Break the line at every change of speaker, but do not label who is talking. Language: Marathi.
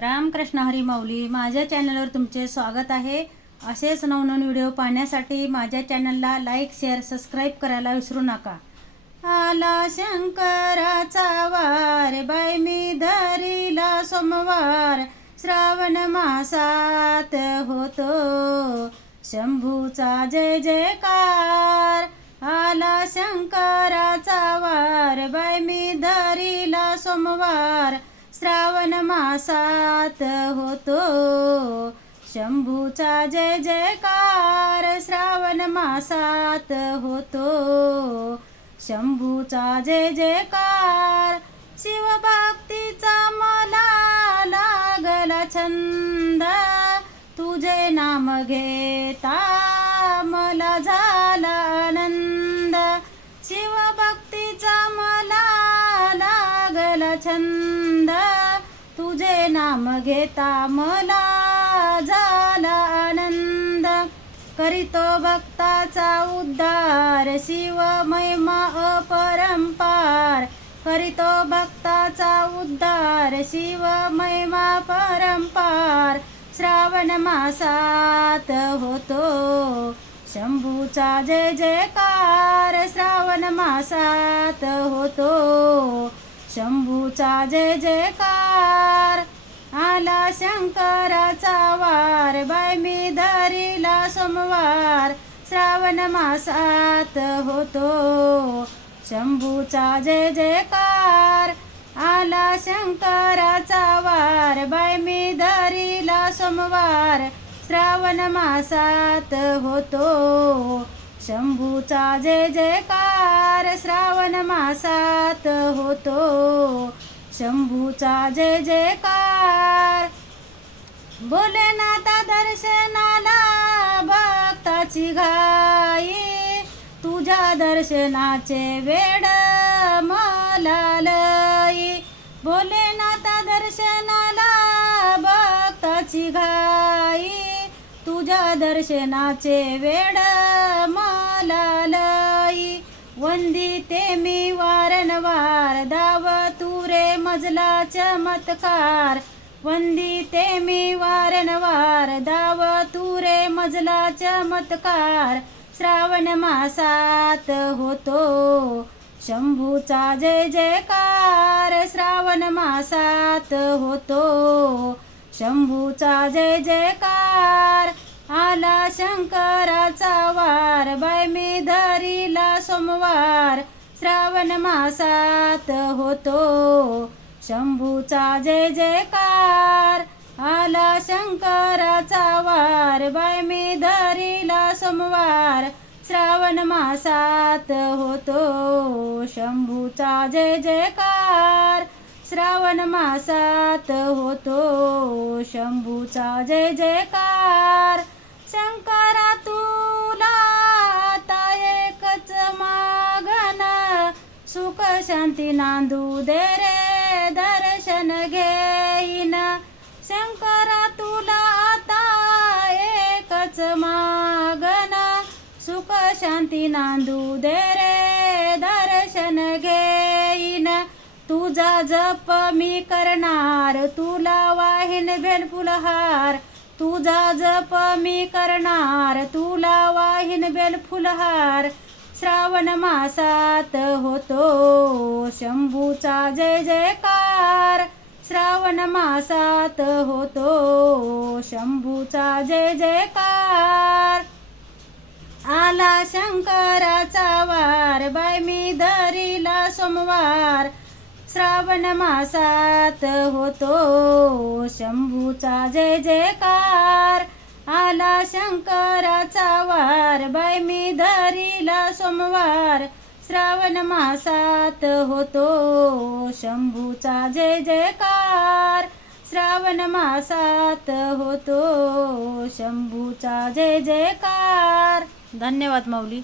रामकृष्ण हरी माऊली माझ्या चॅनलवर तुमचे स्वागत आहे. असेच नवनवीन व्हिडिओ पाहण्यासाठी माझ्या चॅनलला लाईक शेअर सबस्क्राईब करायला विसरू नका. आला शंकराचा वार बाय मी धरीला सोमवार श्रावण मासात होतो. शंभूचा जय जयकार आला शंकराचा वार बाय मी धरीला सोमवार श्रावण मासात होतो. शंभूचा जय जयकार श्रावण मासात होतो. शंभूचा जय जयकार शिवभक्तीचा मला लागला छंद. तुझे नाम घेता मला झाला आनंद. शिवभक्तीचा मला लागला छंद. नाम घेता मला झाला आनंद. करीतो भक्ताचा उद्धार शिव महिमा अपरंपार. करीतो भक्ताचा उद्धार शिव महिमा परंपार श्रावण मासात होतो. शंभूचा जय जयकार श्रावण मासात होतो. शंभूचा जय जयकार. शंकराचा वार बाय मी धरिला सोमवार. श्रावण मासात होतो. शंभूचा जय जयकार. आला शंकराचा वार बाय मी धरिला सोमवार. श्रावण मासात होतो. शंभूचा जय जयकार. श्रावण मासात होतो. शंभूचा जय जयकार. भोलेनाथा दर्शनाला भक्ताची घाई. तुझ्या दर्शनाचे वेड मलालई भोलेनाथा दर्शनाला भक्ताची घाई. तुझ्या दर्शनाचे वेड मलालई वंदिते मी वारंवार दाव तुरे मजला चमत्कार वंदिते मी वारंवार दाव तुरे मजला चमत्कार श्रावण मासात होतो. शंभूचा जय जयकार. श्रावण मासात होतो. शंभूचा जय जयकार. आला शंकराचा वार. बाय मी धरीला सोमवार. श्रावण मासात होतो. शंभूचा जय जयकार आला शंकराचा वार बाय मी धरीला सोमवार श्रावण मासात होतो. शंभूचा जय जयकार श्रावण मासात होतो. शंभूचा जय जयकार शंकरा तुला एकच मागन सुख शांती नांदू दे रे शांती नांदू दे रे दर्शन घेईन तुझा जप मी करणार तुला वाहिन भेल फुलहार. तुझा जप मी करणार तुला वाहिन बेल फुलहार. श्रावण मासात होतो शंभूचा जय जयकार. श्रावण मासात होतो शंभूचा जय जयकार. आला शंकराचा वार बाय मी धरीला सोमवार. श्रावण मासात होतो शंभूचा जय जयकार. आला शंकराचा वार बाय मी धरीला सोमवार. श्रावण मासात होतो शंभूचा जय जयकार. श्रावण मासात होतो शंभूचा जय जयकार. धन्यवाद माऊली.